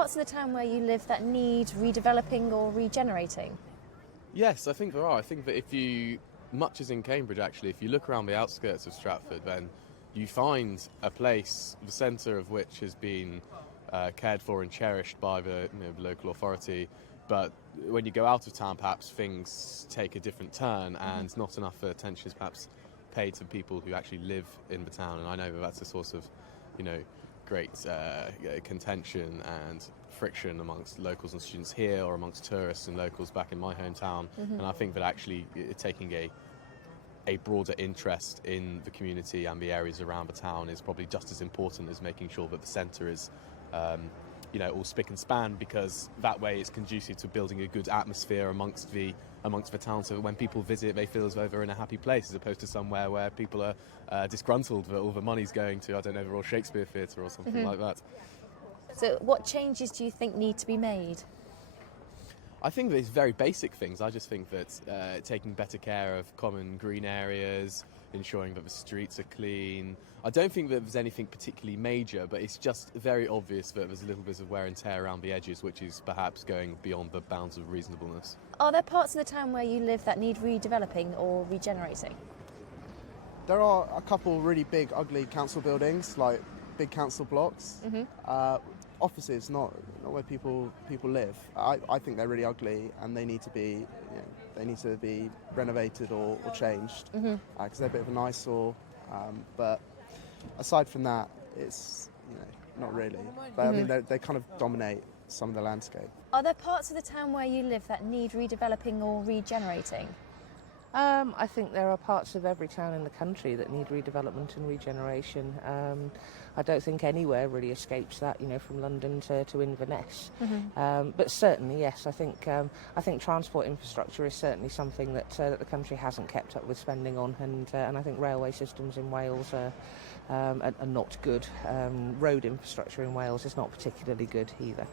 parts of the town where you live that need redeveloping or regenerating? Yes, I think there are. I think that much as in Cambridge actually, if you look around the outskirts of Stratford, then you find a place, the centre of which has been cared for and cherished by the local authority. But when you go out of town, perhaps things take a different turn, and not enough attention is perhaps paid to people who actually live in the town. And I know that that's a source of, great contention and friction amongst locals and students here, or amongst tourists and locals back in my hometown. And I think that actually taking a broader interest in the community and the areas around the town is probably just as important as making sure that the centre is all spick and span, because that way it's conducive to building a good atmosphere amongst the town, so that when people visit they feel as though they're in a happy place, as opposed to somewhere where people are disgruntled that all the money's going to, I don't know, the Royal Shakespeare Theatre or something like that. So what changes do you think need to be made? I think there's very basic things. I just think that taking better care of common green areas, ensuring that the streets are clean. I don't think that there's anything particularly major, but it's just very obvious that there's a little bit of wear and tear around the edges, which is perhaps going beyond the bounds of reasonableness. Are there parts of the town where you live that need redeveloping or regenerating? There are a couple really big, ugly council buildings, like big council blocks. Offices, not where people live. I think they're really ugly, and they need to be renovated or changed, because they're a bit of an eyesore. But aside from that, it's not really. But I mean, they kind of dominate some of the landscape. Are there parts of the town where you live that need redeveloping or regenerating? I think there are parts of every town in the country that need redevelopment and regeneration. I don't think anywhere really escapes that, from London to Inverness. But certainly, yes, I think transport infrastructure is certainly something that the country hasn't kept up with spending on, and I think railway systems in Wales are not good. Road infrastructure in Wales is not particularly good either.